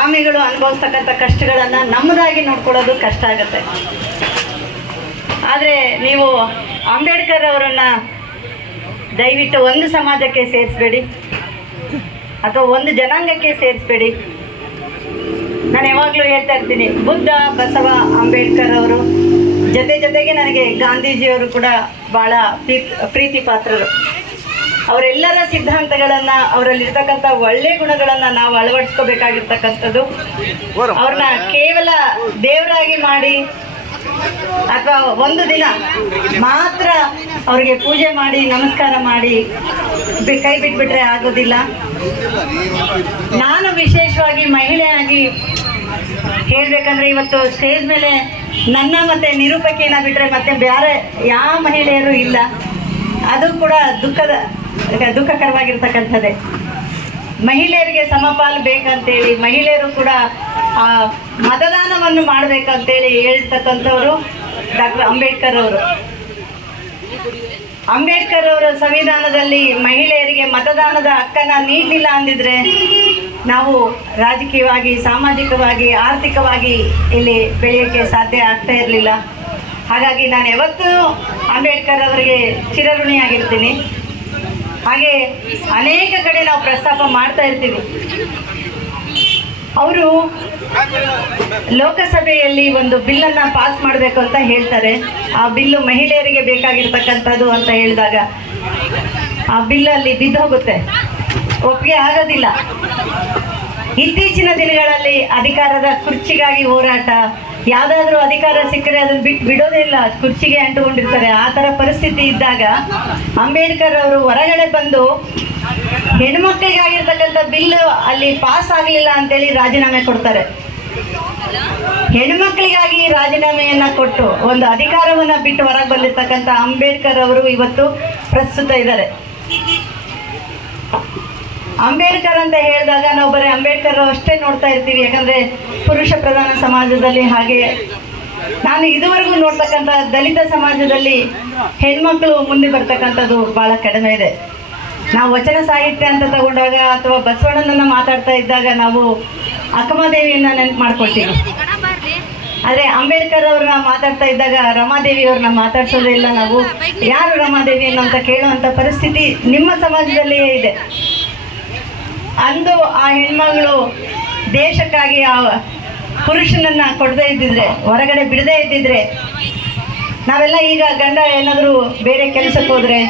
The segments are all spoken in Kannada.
ಆಮೆಗಳು ಅನುಭವಿಸ್ತಕ್ಕಂಥ ಕಷ್ಟಗಳನ್ನು ನಮ್ಮದಾಗಿ ನೋಡ್ಕೊಳ್ಳೋದು ಕಷ್ಟ ಆಗುತ್ತೆ. ಆದರೆ ನೀವು ಅಂಬೇಡ್ಕರ್ ಅವರನ್ನು ದಯವಿಟ್ಟು ಒಂದು ಸಮಾಜಕ್ಕೆ ಸೇರಿಸಬೇಡಿ ಅಥವಾ ಒಂದು ಜನಾಂಗಕ್ಕೆ ಸೇರಿಸಬೇಡಿ. ನಾನು ಯಾವಾಗಲೂ ಹೇಳ್ತಾ ಇರ್ತೀನಿ, ಬುದ್ಧ, ಬಸವ, ಅಂಬೇಡ್ಕರ್ ಅವರು ಜೊತೆಗೆ ನನಗೆ ಗಾಂಧೀಜಿಯವರು ಕೂಡ ಭಾಳ ಪ್ರೀತಿ ಪಾತ್ರರು. ಅವರೆಲ್ಲರ ಸಿದ್ಧಾಂತಗಳನ್ನು, ಅವರಲ್ಲಿರ್ತಕ್ಕಂಥ ಒಳ್ಳೆಯ ಗುಣಗಳನ್ನು ನಾವು ಅಳವಡಿಸ್ಕೋಬೇಕಾಗಿರ್ತಕ್ಕಂಥದ್ದು. ಅವ್ರನ್ನ ಕೇವಲ ದೇವರಾಗಿ ಮಾಡಿ ಅಥವಾ ಒಂದು ದಿನ ಮಾತ್ರ ಅವ್ರಿಗೆ ಪೂಜೆ ಮಾಡಿ ನಮಸ್ಕಾರ ಮಾಡಿ ಕೈ ಬಿಟ್ಬಿಟ್ರೆ ಆಗೋದಿಲ್ಲ. ನಾನು ವಿಶೇಷವಾಗಿ ಮಹಿಳೆಯಾಗಿ ಹೇಳಬೇಕಂದ್ರೆ, ಇವತ್ತು ಸ್ಟೇಜ್ ಮೇಲೆ ನನ್ನ ಮತ್ತು ನಿರೂಪಕಿನ ಬಿಟ್ಟರೆ ಮತ್ತೆ ಬೇರೆ ಯಾವ ಮಹಿಳೆಯರು ಇಲ್ಲ. ಅದು ಕೂಡ ದುಃಖಕರವಾಗಿರ್ತಕ್ಕಂಥದ್ದೇ. ಮಹಿಳೆಯರಿಗೆ ಸಮಪಾಲು ಬೇಕಂತೇಳಿ, ಮಹಿಳೆಯರು ಕೂಡ ಮತದಾನವನ್ನು ಮಾಡಬೇಕಂತೇಳಿ ಹೇಳ್ತಕ್ಕಂಥವ್ರು ಡಾಕ್ಟರ್ ಅಂಬೇಡ್ಕರ್ ಅವರು. ಅಂಬೇಡ್ಕರ್ ಅವರ ಸಂವಿಧಾನದಲ್ಲಿ ಮಹಿಳೆಯರಿಗೆ ಮತದಾನದ ಹಕ್ಕನ್ನು ನೀಡಲಿಲ್ಲ ಅಂದಿದ್ರೆ ನಾವು ರಾಜಕೀಯವಾಗಿ, ಸಾಮಾಜಿಕವಾಗಿ, ಆರ್ಥಿಕವಾಗಿ ಇಲ್ಲಿ ಬೆಳೆಯೋಕ್ಕೆ ಸಾಧ್ಯ ಆಗ್ತಾ ಇರಲಿಲ್ಲ. ಹಾಗಾಗಿ ನಾನು ಯಾವತ್ತೂ ಅಂಬೇಡ್ಕರ್ ಅವರಿಗೆ ಚಿರಋಣಿಯಾಗಿರ್ತೀನಿ. ಹಾಗೆ ಅನೇಕ ಕಡೆ ನಾವು ಪ್ರಸ್ತಾಪ ಮಾಡ್ತಾ ಇರ್ತೀವಿ. ಅವರು ಲೋಕಸಭೆಯಲ್ಲಿ ಒಂದು ಬಿಲ್ಲನ್ನು ಪಾಸ್ ಮಾಡಬೇಕು ಅಂತ ಹೇಳ್ತಾರೆ. ಆ ಬಿಲ್ಲು ಮಹಿಳೆಯರಿಗೆ ಬೇಕಾಗಿರ್ತಕ್ಕಂಥದ್ದು ಅಂತ ಹೇಳಿದಾಗ ಆ ಬಿಲ್ಲಲ್ಲಿ ಬಿದ್ದು ಹೋಗುತ್ತೆ, ಒಪ್ಪಿಗೆ ಆಗೋದಿಲ್ಲ. ಇತ್ತೀಚಿನ ದಿನಗಳಲ್ಲಿ ಅಧಿಕಾರದ ಕುರ್ಚಿಗಾಗಿ ಹೋರಾಟ, ಯಾವುದಾದ್ರೂ ಅಧಿಕಾರ ಸಿಕ್ಕರೆ ಅದನ್ನು ಬಿಡೋದೇ ಇಲ್ಲ, ಕುರ್ಚಿಗೆ ಅಂಟುಕೊಂಡಿರ್ತಾರೆ. ಆ ಥರ ಪರಿಸ್ಥಿತಿ ಇದ್ದಾಗ ಅಂಬೇಡ್ಕರ್ ಅವರು ಹೊರಗಡೆ ಬಂದು ಹೆಣ್ಮಕ್ಳಿಗಾಗಿರ್ತಕ್ಕಂಥ ಬಿಲ್ಲು ಅಲ್ಲಿ ಪಾಸ್ ಆಗಲಿಲ್ಲ ಅಂತೇಳಿ ರಾಜೀನಾಮೆ ಕೊಡ್ತಾರೆ. ಹೆಣ್ಮಕ್ಳಿಗಾಗಿ ರಾಜೀನಾಮೆಯನ್ನು ಕೊಟ್ಟು ಒಂದು ಅಧಿಕಾರವನ್ನು ಬಿಟ್ಟು ಹೊರಗೆ ಬಂದಿರ್ತಕ್ಕಂಥ ಅಂಬೇಡ್ಕರ್ ಅವರು ಇವತ್ತು ಪ್ರಸ್ತುತ ಇದ್ದಾರೆ. ಅಂಬೇಡ್ಕರ್ ಅಂತ ಹೇಳಿದಾಗ ನಾವು ಬರೀ ಅಂಬೇಡ್ಕರ್ ಅಷ್ಟೇ ನೋಡ್ತಾ ಇರ್ತೀವಿ. ಯಾಕಂದರೆ ಪುರುಷ ಪ್ರಧಾನ ಸಮಾಜದಲ್ಲಿ, ಹಾಗೆ ನಾನು ಇದುವರೆಗೂ ನೋಡ್ತಕ್ಕಂಥ ದಲಿತ ಸಮಾಜದಲ್ಲಿ ಹೆಣ್ಮಕ್ಳು ಮುಂದೆ ಬರ್ತಕ್ಕಂಥದ್ದು ಭಾಳ ಕಡಿಮೆ ಇದೆ. ನಾವು ವಚನ ಸಾಹಿತ್ಯ ಅಂತ ತಗೊಂಡಾಗ ಅಥವಾ ಬಸವಣ್ಣನನ್ನು ಮಾತಾಡ್ತಾ ಇದ್ದಾಗ ನಾವು ಅಕ್ಕಮಹಾದೇವಿಯನ್ನು ನೆನಪು ಮಾಡ್ಕೊಳ್ತೀವಿ. ಆದರೆ ಅಂಬೇಡ್ಕರ್ ಅವ್ರನ್ನ ಮಾತಾಡ್ತಾ ಇದ್ದಾಗ ರಮಾದೇವಿಯವ್ರನ್ನ ಮಾತಾಡ್ಸೋದೇ ಇಲ್ಲ. ನಾವು ಯಾರು ರಮಾದೇವಿಯನ್ನು ಅಂತ ಕೇಳುವಂಥ ಪರಿಸ್ಥಿತಿ ನಿಮ್ಮ ಸಮಾಜದಲ್ಲಿಯೇ ಇದೆ. ಅಂದು ಆ ಹೆಣ್ಮಗಳು ದೇಶಕ್ಕಾಗಿ ಆ ಪುರುಷನನ್ನು ಕೊಡದೇ ಇದ್ದಿದ್ರೆ, ಹೊರಗಡೆ ಬಿಡದೇ ಇದ್ದಿದ್ರೆ, ನಾವೆಲ್ಲ ಈಗ ಗಂಡ ಏನಾದರೂ ಬೇರೆ ಕೆಲಸಕ್ಕೆ ಹೋದರೆ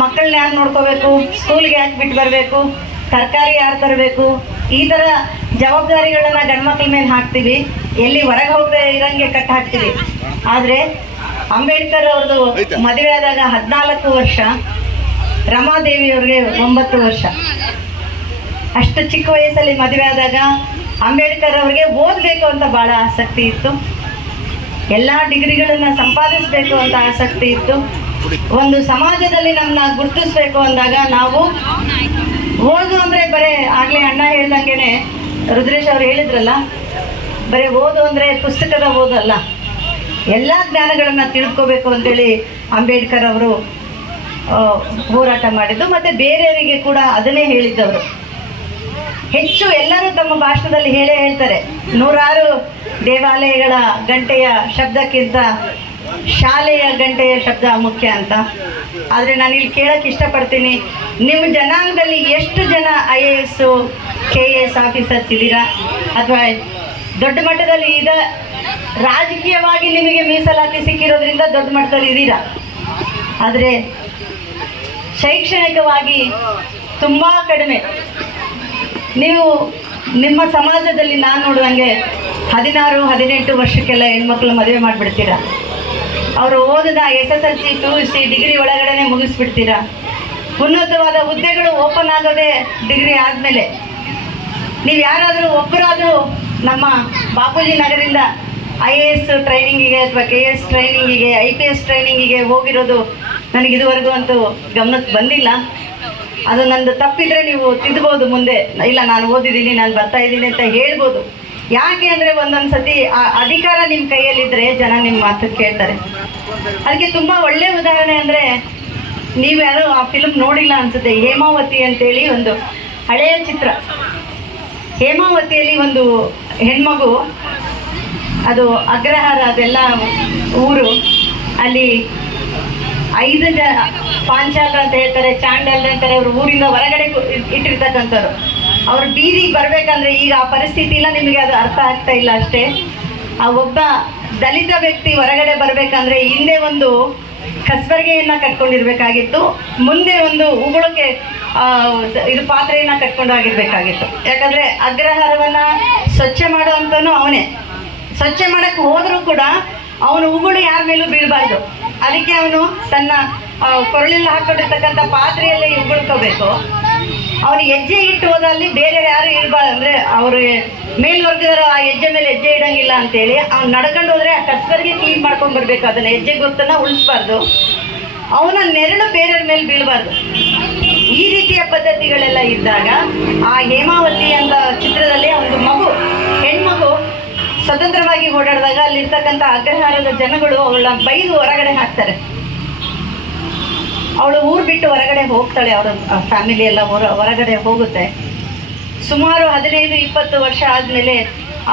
ಮಕ್ಕಳನ್ನ ಯಾರು ನೋಡ್ಕೋಬೇಕು, ಸ್ಕೂಲ್ಗೆ ಯಾಕೆ ಬಿಟ್ಟು ಬರಬೇಕು, ತರಕಾರಿ ಯಾರು ತರಬೇಕು, ಈ ಥರ ಜವಾಬ್ದಾರಿಗಳನ್ನ ಗಂಡ್ಮಕ್ಳ ಮೇಲೆ ಹಾಕ್ತೀವಿ. ಎಲ್ಲಿ ಹೊರಗೆ ಹೋಗದೆ ಇರಂಗೆ ಕಟ್ಟಿ ಹಾಕ್ತೀವಿ. ಆದರೆ ಅಂಬೇಡ್ಕರ್ ಅವ್ರದ್ದು ಮದುವೆ ಆದಾಗ 14 ವರ್ಷ, ರಮಾದೇವಿಯವ್ರಿಗೆ 9 ವರ್ಷ. ಅಷ್ಟು ಚಿಕ್ಕ ವಯಸ್ಸಲ್ಲಿ ಮದುವೆ ಆದಾಗ ಅಂಬೇಡ್ಕರ್ ಅವ್ರಿಗೆ ಓದಬೇಕು ಅಂತ ಭಾಳ ಆಸಕ್ತಿ ಇತ್ತು. ಎಲ್ಲ ಡಿಗ್ರಿಗಳನ್ನು ಸಂಪಾದಿಸಬೇಕು ಅಂತ ಆಸಕ್ತಿ ಇತ್ತು. ಒಂದು ಸಮಾಜದಲ್ಲಿ ನಮ್ಮನ್ನ ಗುರುತಿಸ್ಬೇಕು ಅಂದಾಗ ನಾವು ಓದು ಅಂದರೆ ಬರೀ, ಆಗಲೇ ಅಣ್ಣ ಹೇಳ್ದಂಗೆ ರುದ್ರೇಶ್ ಅವ್ರು ಹೇಳಿದ್ರಲ್ಲ, ಬರೀ ಓದು ಅಂದರೆ ಪುಸ್ತಕದ ಓದಲ್ಲ, ಎಲ್ಲ ಜ್ಞಾನಗಳನ್ನು ತಿಳ್ಕೋಬೇಕು ಅಂತೇಳಿ ಅಂಬೇಡ್ಕರ್ ಅವರು ಹೋರಾಟ ಮಾಡಿದ್ದು. ಮತ್ತು ಬೇರೆಯವರಿಗೆ ಕೂಡ ಅದನ್ನೇ ಹೇಳಿದ್ದವರು. ಹೆಚ್ಚು ಎಲ್ಲರೂ ತಮ್ಮ ಭಾಷಣದಲ್ಲಿ ಹೇಳ್ತಾರೆ, 100 ದೇವಾಲಯಗಳ ಗಂಟೆಯ ಶಬ್ದಕ್ಕಿಂತ ಶಾಲೆಯ ಗಂಟೆಯ ಶಬ್ದ ಮುಖ್ಯ ಅಂತ. ಆದರೆ ನಾನು ಇಲ್ಲಿ ಕೇಳೋಕ್ಕೆ ಇಷ್ಟಪಡ್ತೀನಿ, ನಿಮ್ಮ ಜನಾಂಗದಲ್ಲಿ ಎಷ್ಟು ಜನ IAS KS ಆಫೀಸರ್ಸ್ ಇದ್ದೀರಾ, ಅಥವಾ ದೊಡ್ಡ ಮಟ್ಟದಲ್ಲಿ ರಾಜಕೀಯವಾಗಿ ನಿಮಗೆ ಮೀಸಲಾತಿ ಸಿಕ್ಕಿರೋದ್ರಿಂದ ದೊಡ್ಡ ಮಟ್ಟದಲ್ಲಿ ಇದ್ದೀರಾ. ಆದರೆ ಶೈಕ್ಷಣಿಕವಾಗಿ ತುಂಬ ಕಡಿಮೆ. ನೀವು ನಿಮ್ಮ ಸಮಾಜದಲ್ಲಿ ನಾನು ನೋಡುವಂಗೆ 16-18 ವರ್ಷಕ್ಕೆಲ್ಲ ಹೆಣ್ಮಕ್ಳು ಮದುವೆ ಮಾಡಿಬಿಡ್ತೀರಾ. ಅವರು ಓದಿದ SSLC PUC ಡಿಗ್ರಿ ಒಳಗಡೆ ಮುಗಿಸ್ಬಿಡ್ತೀರಾ. ಉನ್ನತವಾದ ಹುದ್ದೆಗಳು ಓಪನ್ ಆಗೋದೇ ಡಿಗ್ರಿ ಆದಮೇಲೆ. ನೀವು ಯಾರಾದರೂ ಒಬ್ಬರಾದರೂ ನಮ್ಮ ಬಾಪೂಜಿ ನಗರಿಂದ IAS ಟ್ರೈನಿಂಗಿಗೆ ಅಥವಾ KS ಟ್ರೈನಿಂಗಿಗೆ, IPS ಟ್ರೈನಿಂಗಿಗೆ ಹೋಗಿರೋದು ನನಗೆ ಇದುವರೆಗೂ ಅಂತೂ ಗಮನಕ್ಕೆ ಬಂದಿಲ್ಲ. ಅದು ನಂದು ತಪ್ಪಿದರೆ ನೀವು ತಿದ್ಬೋದು ಮುಂದೆ. ಇಲ್ಲ, ನಾನು ಓದಿದ್ದೀನಿ, ನಾನು ಬರ್ತಾ ಇದ್ದೀನಿ ಅಂತ ಹೇಳ್ಬೋದು. ಯಾಕೆ ಅಂದರೆ ಒಂದೊಂದು ಸತಿ ಆ ಅಧಿಕಾರ ನಿಮ್ಮ ಕೈಯಲ್ಲಿದ್ದರೆ ಜನ ನಿಮ್ಮ ಮಾತು ಕೇಳ್ತಾರೆ. ಅದಕ್ಕೆ ತುಂಬ ಒಳ್ಳೆಯ ಉದಾಹರಣೆ ಅಂದರೆ, ನೀವು ಯಾರು ಆ ಫಿಲ್ಮ್ ನೋಡಿಲ್ಲ ಅನಿಸುತ್ತೆ, ಹೇಮಾವತಿ ಅಂತೇಳಿ ಒಂದು ಹಳೆಯ ಚಿತ್ರ. ಹೇಮಾವತಿಯಲ್ಲಿ ಒಂದು ಹೆಣ್ಮಗು, ಅದು ಅಗ್ರಹಾರ ಅದೆಲ್ಲ ಊರು, ಅಲ್ಲಿ 5 ಜನ ಪಾಂಚಾಲರು ಅಂತ ಹೇಳ್ತಾರೆ, ಚಾಂಡಲ್ ಅಂತಾರೆ, ಅವರು ಊರಿಂದ ಹೊರಗಡೆ ಇಟ್ಟಿರ್ತಕ್ಕಂಥವ್ರು. ಅವ್ರು ಬೀದಿಗೆ ಬರಬೇಕಂದ್ರೆ ಈಗ ಆ ಪರಿಸ್ಥಿತಿ ಇಲ್ಲ, ನಿಮಗೆ ಅದು ಅರ್ಥ ಆಗ್ತಾ ಇಲ್ಲ ಅಷ್ಟೇ. ಆ ಒಬ್ಬ ದಲಿತ ವ್ಯಕ್ತಿ ಹೊರಗಡೆ ಬರಬೇಕಂದ್ರೆ ಹಿಂದೆ ಒಂದು ಕಸ್ಬರ್ಗೆಯನ್ನು ಕಟ್ಕೊಂಡಿರ್ಬೇಕಾಗಿತ್ತು, ಮುಂದೆ ಒಂದು ಉಗುಳಕ್ಕೆ ಇದು ಪಾತ್ರೆಯನ್ನು ಕಟ್ಕೊಂಡು ಆಗಿರ್ಬೇಕಾಗಿತ್ತು. ಯಾಕಂದರೆ ಅಗ್ರಹಾರವನ್ನು ಸ್ವಚ್ಛ ಮಾಡುವಂತನೂ ಅವನೇ. ಸ್ವಚ್ಛ ಮಾಡೋಕ್ಕೆ ಹೋದರೂ ಕೂಡ ಅವನು ಉಗುಳು ಯಾರ ಮೇಲೂ ಬೀಳಬಾರ್ದು. ಅದಕ್ಕೆ ಅವನು ತನ್ನ ಕೊರಳಲ್ಲಿ ಹಾಕೊಂಡಿರ್ತಕ್ಕಂಥ ಪಾತ್ರೆಯಲ್ಲೇ ಉಗುಳ್ಕೋಬೇಕು. ಅವನು ಹೆಜ್ಜೆ ಇಟ್ಟು ಹೋದಲ್ಲಿ ಬೇರೆ ಯಾರು ಇರಬಾರ್ದು, ಅಂದರೆ ಅವ್ರಿಗೆ ಮೇಲ್ವರ್ಗದವರು ಆ ಹೆಜ್ಜೆ ಮೇಲೆ ಹೆಜ್ಜೆ ಇಡಂಗಿಲ್ಲ ಅಂತೇಳಿ ಅವ್ನು ನಡ್ಕೊಂಡು ಹೋದರೆ ಆ ಕಸ್ಬರ್ಗೆ ಕ್ಲೀನ್ ಮಾಡ್ಕೊಂಡು ಬರಬೇಕು. ಅದನ್ನು ಹೆಜ್ಜೆ ಗೊತ್ತನ್ನು ಉಳಿಸ್ಬಾರ್ದು, ಅವನ ನೆರಳು ಬೇರೆಯವ್ರ ಮೇಲೆ ಬೀಳಬಾರ್ದು. ಈ ರೀತಿಯ ಪದ್ಧತಿಗಳೆಲ್ಲ ಇದ್ದಾಗ ಆ ಹೇಮಾವತಿ ಅಂತ ಚಿತ್ರದಲ್ಲಿ ಒಂದು ಮಗು, ಹೆಣ್ಮಗು ಸ್ವತಂತ್ರವಾಗಿ ಓಡಾಡಿದಾಗ ಅಲ್ಲಿರ್ತಕ್ಕಂಥ ಅಗ್ರಹಾರದ ಜನಗಳು ಅವಳ ಬೈದು ಹೊರಗಡೆ ಹಾಕ್ತಾರೆ. ಅವಳು ಊರು ಬಿಟ್ಟು ಹೊರಗಡೆ ಹೋಗ್ತಾಳೆ, ಅವರ ಫ್ಯಾಮಿಲಿ ಎಲ್ಲ ಹೊರಗಡೆ ಹೋಗುತ್ತೆ. ಸುಮಾರು 15-20 ವರ್ಷ ಆದಮೇಲೆ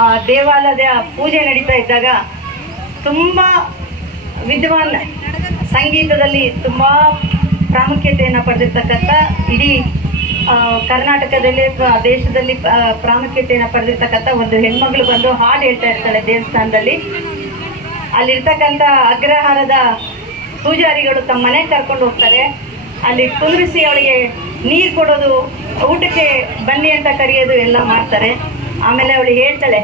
ಆ ದೇವಾಲಯದ ಪೂಜೆ ನಡೀತಾ ಇದ್ದಾಗ ತುಂಬ ವಿದ್ವಾನ್, ಸಂಗೀತದಲ್ಲಿ ತುಂಬ ಪ್ರಾಮುಖ್ಯತೆಯನ್ನು ಪಡೆದಿರ್ತಕ್ಕಂಥ, ಇಡೀ ಕರ್ನಾಟಕದಲ್ಲಿ ದೇಶದಲ್ಲಿ ಪ್ರಾಮುಖ್ಯತೆಯನ್ನು ಪಡೆದಿರ್ತಕ್ಕಂಥ ಒಂದು ಹೆಣ್ಮಗಳು ಬಂದು ಹಾಡು ಹೇಳ್ತಾ ಇರ್ತಾಳೆ ದೇವಸ್ಥಾನದಲ್ಲಿ. ಅಲ್ಲಿರ್ತಕ್ಕಂಥ ಅಗ್ರಹಾರದ ಪೂಜಾರಿಗಳು ತಮ್ಮ ಮನೆಗೆ ಕರ್ಕೊಂಡು ಹೋಗ್ತಾರೆ. ಅಲ್ಲಿ ಕುಂದ್ರಿಸಿ ಅವಳಿಗೆ ನೀರು ಕೊಡೋದು, ಊಟಕ್ಕೆ ಬನ್ನಿ ಅಂತ ಕರೆಯೋದು ಎಲ್ಲ ಮಾಡ್ತಾರೆ. ಆಮೇಲೆ ಅವಳು ಹೇಳ್ತಾಳೆ,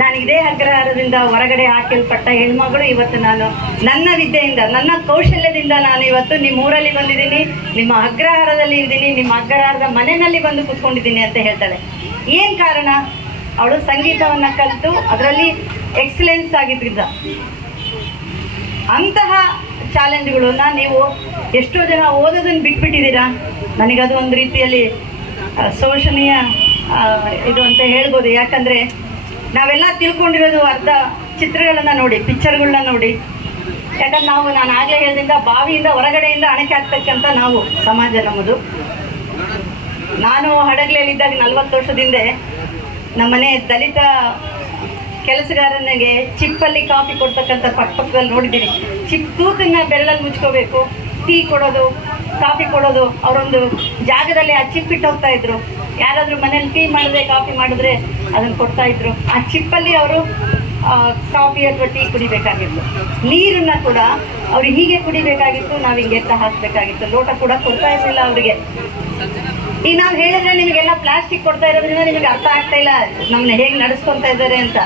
ನಾನು ಇದೇ ಅಗ್ರಹಾರದಿಂದ ಹೊರಗಡೆ ಹಾಕಲ್ಪಟ್ಟ ಹೆಣ್ಮಗಳು, ಇವತ್ತು ನಾನು ನನ್ನ ವಿದ್ಯೆಯಿಂದ, ನನ್ನ ಕೌಶಲ್ಯದಿಂದ ನಾನು ಇವತ್ತು ನಿಮ್ಮ ಊರಲ್ಲಿ ಬಂದಿದ್ದೀನಿ, ನಿಮ್ಮ ಅಗ್ರಹಾರದಲ್ಲಿ ಇದ್ದೀನಿ, ನಿಮ್ಮ ಅಗ್ರಹಾರದ ಮನೆಯಲ್ಲಿ ಬಂದು ಕೂತ್ಕೊಂಡಿದ್ದೀನಿ ಅಂತ ಹೇಳ್ತಾಳೆ. ಏನು ಕಾರಣ? ಅವಳು ಸಂಗೀತವನ್ನು ಕಲಿತು ಅದರಲ್ಲಿ ಎಕ್ಸಲೆನ್ಸ್ ಆಗಿದ್ದರಿಂದ. ಅಂತಹ ಚಾಲೆಂಜ್ಗಳನ್ನ ನೀವು ಎಷ್ಟೋ ಜನ ಓದೋದನ್ನು ಬಿಟ್ಬಿಟ್ಟಿದ್ದೀರಾ. ನನಗದು ಒಂದು ರೀತಿಯಲ್ಲಿ ಶೋಷಣೀಯ ಇದು ಅಂತ ಹೇಳ್ಬೋದು. ಯಾಕಂದರೆ ನಾವೆಲ್ಲ ತಿಳ್ಕೊಂಡಿರೋದು ಅರ್ಧ ಚಿತ್ರಗಳನ್ನು ನೋಡಿ, ಪಿಕ್ಚರ್ಗಳನ್ನ ನೋಡಿ. ಯಾಕಂದ್ರೆ ನಾನು ಆಗಲೇ ಹೇಳಿದಿಂದ ಬಾವಿಯಿಂದ ಹೊರಗಡೆಯಿಂದ ಅಣೆಕೆ ಆಗ್ತಕ್ಕಂಥ ನಾವು ಸಮಾಜ ನಮ್ಮದು. ನಾನು ಹಡಗಲಿಯಲ್ಲಿದ್ದಾಗ 40 ವರ್ಷದಿಂದ ನಮ್ಮನೆ ದಲಿತ ಕೆಲಸಗಾರನಿಗೆ ಚಿಪ್ಪಲ್ಲಿ ಕಾಫಿ ಕೊಡ್ತಕ್ಕಂಥ ಪಕ್ಕದಲ್ಲಿ ನೋಡಿದ್ದೀನಿ. ಚಿಪ್ ತೂಕನ್ನ ಬೆರಳಲ್ಲಿ ಮುಚ್ಕೋಬೇಕು, ಟೀ ಕೊಡೋದು, ಕಾಫಿ ಕೊಡೋದು. ಅವರೊಂದು ಜಾಗದಲ್ಲಿ ಆ ಚಿಪ್ ಇಟ್ಟು ಹೋಗ್ತಾ ಇದ್ರು. ಯಾರಾದರೂ ಮನೇಲಿ ಟೀ ಮಾಡಿದ್ರೆ, ಕಾಫಿ ಮಾಡಿದ್ರೆ ಅದನ್ನು ಕೊಡ್ತಾಯಿದ್ರು. ಆ ಚಿಪ್ಪಲ್ಲಿ ಅವರು ಕಾಫಿ ಅಥವಾ ಟೀ ಕುಡಿಬೇಕಾಗಿತ್ತು. ನೀರನ್ನು ಕೂಡ ಅವ್ರು ಹೀಗೆ ಕುಡಿಬೇಕಾಗಿತ್ತು, ನಾವು ಹಿಂಗೆ ಎತ್ತ ಹಾಕಬೇಕಾಗಿತ್ತು. ಲೋಟ ಕೂಡ ಕೊಡ್ತಾ ಇರಲಿಲ್ಲ ಅವರಿಗೆ. ಈಗ ನಾವು ಹೇಳಿದ್ರೆ ನಿಮಗೆಲ್ಲ ಪ್ಲಾಸ್ಟಿಕ್ ಕೊಡ್ತಾ ಇರೋದ್ರಿಂದ ನಿಮಗೆ ಅರ್ಥ ಆಗ್ತಾ ಇಲ್ಲ ನಮ್ಮನ್ನ ಹೇಗೆ ನಡೆಸ್ಕೊತಾ ಇದ್ದಾರೆ ಅಂತ.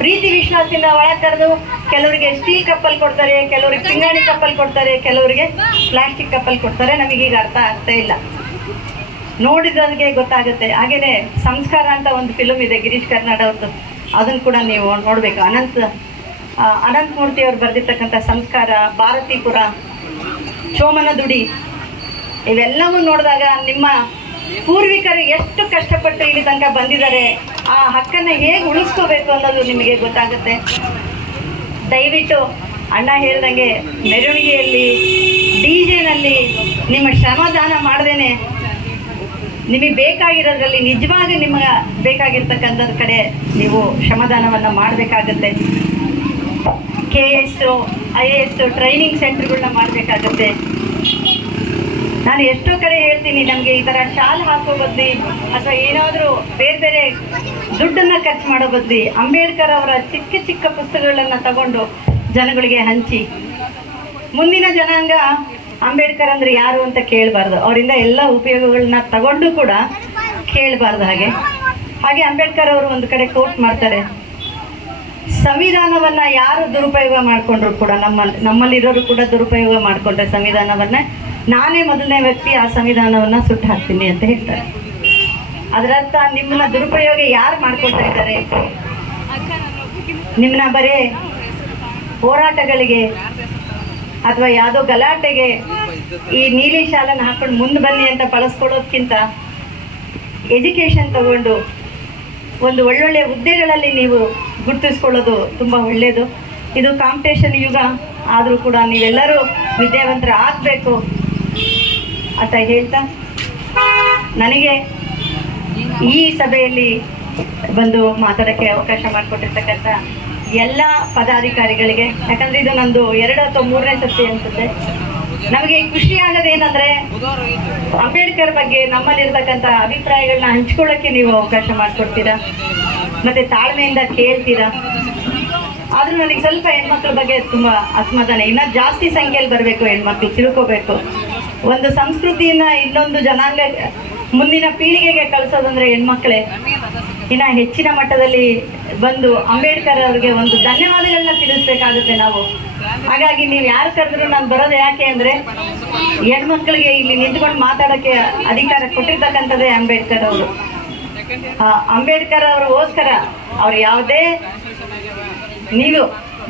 ಪ್ರೀತಿ ವಿಶ್ವಾಸದಿಂದ ಒಳಗೆ ಕರೆದು ಕೆಲವರಿಗೆ ಸ್ಟೀಲ್ ಕಪ್ಪಲ್ಲಿ ಕೊಡ್ತಾರೆ, ಕೆಲವರಿಗೆ ಪಿಂಗಾಣಿ ಕಪ್ಪಲ್ಲಿ ಕೊಡ್ತಾರೆ, ಕೆಲವರಿಗೆ ಪ್ಲಾಸ್ಟಿಕ್ ಕಪ್ಪಲ್ಲಿ ಕೊಡ್ತಾರೆ. ನಮಗೀಗ ಅರ್ಥ ಆಗ್ತಾ ಇಲ್ಲ, ನೋಡಿದವರಿಗೆ ಗೊತ್ತಾಗುತ್ತೆ. ಹಾಗೆಯೇ ಸಂಸ್ಕಾರ ಅಂತ ಒಂದು ಫಿಲ್ಮ್ ಇದೆ ಗಿರೀಶ್ ಕಾರ್ನಾಡ್ ಅವ್ರದ್ದು, ಅದನ್ನು ಕೂಡ ನೀವು ನೋಡಬೇಕು. ಅನಂತಮೂರ್ತಿ ಅವ್ರು ಬರೆದಿರ್ತಕ್ಕಂಥ ಸಂಸ್ಕಾರ, ಭಾರತೀಪುರ, ಚೋಮನದುಡಿ, ಇವೆಲ್ಲವೂ ನೋಡಿದಾಗ ನಿಮ್ಮ ಪೂರ್ವಿಕರು ಎಷ್ಟು ಕಷ್ಟಪಟ್ಟು ಇಲ್ಲಿ ತನಕ ಬಂದಿದ್ದಾರೆ, ಆ ಹಕ್ಕನ್ನು ಹೇಗೆ ಉಳಿಸ್ಕೋಬೇಕು ಅನ್ನೋದು ನಿಮಗೆ ಗೊತ್ತಾಗುತ್ತೆ. ದಯವಿಟ್ಟು ಅಣ್ಣ ಹೇಳ್ದಂಗೆ ಮೆರವಣಿಗೆಯಲ್ಲಿ DJ-ನಲ್ಲಿ ನಿಮ್ಮ ಶ್ರಮದಾನ ಮಾಡ್ದೇನೆ ನಿಮಗೆ ಬೇಕಾಗಿರೋದ್ರಲ್ಲಿ ನಿಜವಾಗಿ ನಿಮಗೆ ಬೇಕಾಗಿರ್ತಕ್ಕಂಥದ್ದು ಕಡೆ ನೀವು ಶ್ರಮದಾನವನ್ನು ಮಾಡಬೇಕಾಗತ್ತೆ. KS, IAS ಟ್ರೈನಿಂಗ್ ಸೆಂಟರ್ಗಳನ್ನ ಮಾಡಬೇಕಾಗತ್ತೆ. ನಾನು ಎಷ್ಟೋ ಕಡೆ ಹೇಳ್ತೀನಿ, ನಮಗೆ ಈ ಥರ ಶಾಲ್ ಹಾಕೋ ಬದ್ಲಿ ಅಥವಾ ಏನಾದರೂ ಬೇರೆ ಬೇರೆ ದುಡ್ಡನ್ನು ಖರ್ಚು ಮಾಡೋ ಬದ್ಲಿ ಅಂಬೇಡ್ಕರ್ ಅವರ ಚಿಕ್ಕ ಚಿಕ್ಕ ಪುಸ್ತಕಗಳನ್ನು ತಗೊಂಡು ಜನಗಳಿಗೆ ಹಂಚಿ, ಮುಂದಿನ ಜನಾಂಗ ಅಂಬೇಡ್ಕರ್ ಅಂದರೆ ಯಾರು ಅಂತ ಕೇಳಬಾರ್ದು, ಅವರಿಂದ ಎಲ್ಲ ಉಪಯೋಗಗಳನ್ನ ತಗೊಂಡು ಕೂಡ ಕೇಳಬಾರ್ದು. ಹಾಗೆ ಅಂಬೇಡ್ಕರ್ ಅವರು ಒಂದು ಕಡೆ ಕೋಟ್ ಮಾಡ್ತಾರೆ, ಸಂವಿಧಾನವನ್ನು ಯಾರು ದುರುಪಯೋಗ ಮಾಡಿಕೊಂಡ್ರು ಕೂಡ, ನಮ್ಮಲ್ಲಿರೋರು ಕೂಡ ದುರುಪಯೋಗ ಮಾಡಿಕೊಂಡ್ರೆ ಸಂವಿಧಾನವನ್ನು, ನಾನೇ ಮೊದಲನೇ ವ್ಯಕ್ತಿ ಆ ಸಂವಿಧಾನವನ್ನು ಸುಟ್ಟು ಹಾಕ್ತೀನಿ ಅಂತ ಹೇಳ್ತಾರೆ. ಅದರರ್ಥ ನಿಮ್ಮನ್ನ ದುರುಪಯೋಗ ಯಾರು ಮಾಡ್ಕೊಳ್ತಾ ಇದ್ದಾರೆ? ನಿಮ್ಮನ್ನ ಬರೀ ಹೋರಾಟಗಳಿಗೆ ಅಥವಾ ಯಾವುದೋ ಗಲಾಟೆಗೆ ಈ ನೀಲಿ ಶಾಲನ್ನು ಹಾಕೊಂಡು ಮುಂದೆ ಬನ್ನಿ ಅಂತ ಬಳಸ್ಕೊಳ್ಳೋದಕ್ಕಿಂತ ಎಜುಕೇಷನ್ ತಗೊಂಡು ಒಂದು ಒಳ್ಳೊಳ್ಳೆಯ ಹುದ್ದೆಗಳಲ್ಲಿ ನೀವು ಗುರುತಿಸ್ಕೊಳ್ಳೋದು ತುಂಬ ಒಳ್ಳೆಯದು. ಇದು ಕಾಂಪಿಟೇಷನ್ ಯುಗ ಆದರೂ ಕೂಡ ನೀವೆಲ್ಲರೂ ವಿದ್ಯಾವಂತರ ಆಗಬೇಕು ಅಂತ ಹೇಳ್ತಾ, ನನಗೆ ಈ ಸಭೆಯಲ್ಲಿ ಬಂದು ಮಾತಾಡೋಕ್ಕೆ ಅವಕಾಶ ಮಾಡಿಕೊಟ್ಟಿರ್ತಕ್ಕಂಥ ಎಲ್ಲ ಪದಾಧಿಕಾರಿಗಳಿಗೆ, ಯಾಕಂದರೆ ಇದು ನಂದು 2 ಅಥವಾ 3ನೇ ಸತಿ ಅನ್ಸುತ್ತೆ. ನಮಗೆ ಖುಷಿ ಆಗೋದೇನೆಂದರೆ ಅಂಬೇಡ್ಕರ್ ಬಗ್ಗೆ ನಮ್ಮಲ್ಲಿರ್ತಕ್ಕಂಥ ಅಭಿಪ್ರಾಯಗಳನ್ನ ಹಂಚ್ಕೊಳ್ಳೋಕ್ಕೆ ನೀವು ಅವಕಾಶ ಮಾಡಿಕೊಡ್ತೀರಾ ಮತ್ತು ತಾಳ್ಮೆಯಿಂದ ಕೇಳ್ತೀರಾ. ಆದರೂ ನನಗೆ ಸ್ವಲ್ಪ ಹೆಣ್ಮಕ್ಳ ಬಗ್ಗೆ ತುಂಬ ಅಸಮಾಧಾನ. ಇನ್ನೂ ಜಾಸ್ತಿ ಸಂಖ್ಯೆಯಲ್ಲಿ ಬರಬೇಕು, ಹೆಣ್ಮಕ್ಳು ತಿಳ್ಕೋಬೇಕು. ಒಂದು ಸಂಸ್ಕೃತಿಯನ್ನು ಇನ್ನೊಂದು ಜನಾಂಗ ಮುಂದಿನ ಪೀಳಿಗೆಗೆ ಕಳಿಸೋದಂದರೆ ಹೆಣ್ಮಕ್ಳೇ. ಇನ್ನು ಹೆಚ್ಚಿನ ಮಟ್ಟದಲ್ಲಿ ಬಂದು ಅಂಬೇಡ್ಕರ್ ಅವರಿಗೆ ಒಂದು ಧನ್ಯವಾದಗಳನ್ನ ತಿಳಿಸ್ಬೇಕಾಗುತ್ತೆ ನಾವು. ಹಾಗಾಗಿ ನೀವು ಯಾರು ಕರೆದ್ರು ನಾನು ಬರೋದು ಯಾಕೆ ಅಂದರೆ, ಹೆಣ್ಮಕ್ಳಿಗೆ ಇಲ್ಲಿ ನಿಂತ್ಕೊಂಡು ಮಾತಾಡೋಕ್ಕೆ ಅಧಿಕಾರ ಕೊಟ್ಟಿರ್ತಕ್ಕಂಥದ್ದೇ ಅಂಬೇಡ್ಕರ್ ಅವರು. ಅಂಬೇಡ್ಕರ್ ಅವರಿಗೋಸ್ಕರ ಅವ್ರು ಯಾವುದೇ, ನೀವು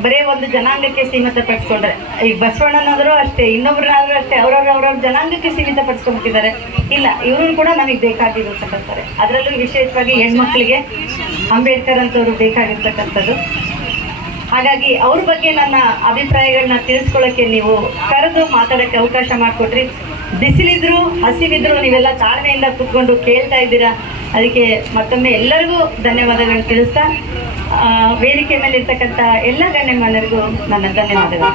ಬರೀ ಒಂದು ಜನಾಂಗಕ್ಕೆ ಸೀಮಿತಪಡಿಸ್ಕೊಂಡ್ರೆ, ಈಗ ಬಸವಣ್ಣನಾದರೂ ಅಷ್ಟೇ, ಇನ್ನೊಬ್ರನ್ನಾದರೂ ಅಷ್ಟೇ, ಅವ್ರವ್ರ ಜನಾಂಗಕ್ಕೆ ಸೀಮಿತಪಡಿಸ್ಕೊಂಡ್ಬಿಟ್ಟಿದ್ದಾರೆ. ಇಲ್ಲ, ಇವ್ರನ್ನ ಕೂಡ ನಮಗೆ ಬೇಕಾಗಿರ್ತಕ್ಕಂಥವ್ರೆ. ಅದರಲ್ಲೂ ವಿಶೇಷವಾಗಿ ಹೆಣ್ಮಕ್ಳಿಗೆ ಅಂಬೇಡ್ಕರ್ ಅಂತವರು ಬೇಕಾಗಿರ್ತಕ್ಕಂಥದ್ದು. ಹಾಗಾಗಿ ಅವ್ರ ಬಗ್ಗೆ ನನ್ನ ಅಭಿಪ್ರಾಯಗಳನ್ನ ತಿಳಿಸ್ಕೊಳ್ಳೋಕ್ಕೆ ನೀವು ಕರೆದು ಮಾತಾಡೋಕ್ಕೆ ಅವಕಾಶ ಮಾಡಿಕೊಟ್ರಿ. ಬಿಸಿಲಿದ್ರು ಹಸಿವಿದ್ರು ನೀವೆಲ್ಲ ತಾಳ್ಮೆಯಿಂದ ಕೂತ್ಕೊಂಡು ಕೇಳ್ತಾ ಇದ್ದೀರಾ. ಅದಕ್ಕೆ ಮತ್ತೊಮ್ಮೆ ಎಲ್ಲರಿಗೂ ಧನ್ಯವಾದಗಳನ್ನು ತಿಳಿಸ್ತಾ, ವೇದಿಕೆ ಮೇಲೆ ಇರ್ತಕ್ಕಂಥ ಎಲ್ಲ ಗಣ್ಯಮಾನ್ಯರಿಗೂ ನನ್ನ ಧನ್ಯವಾದಗಳು.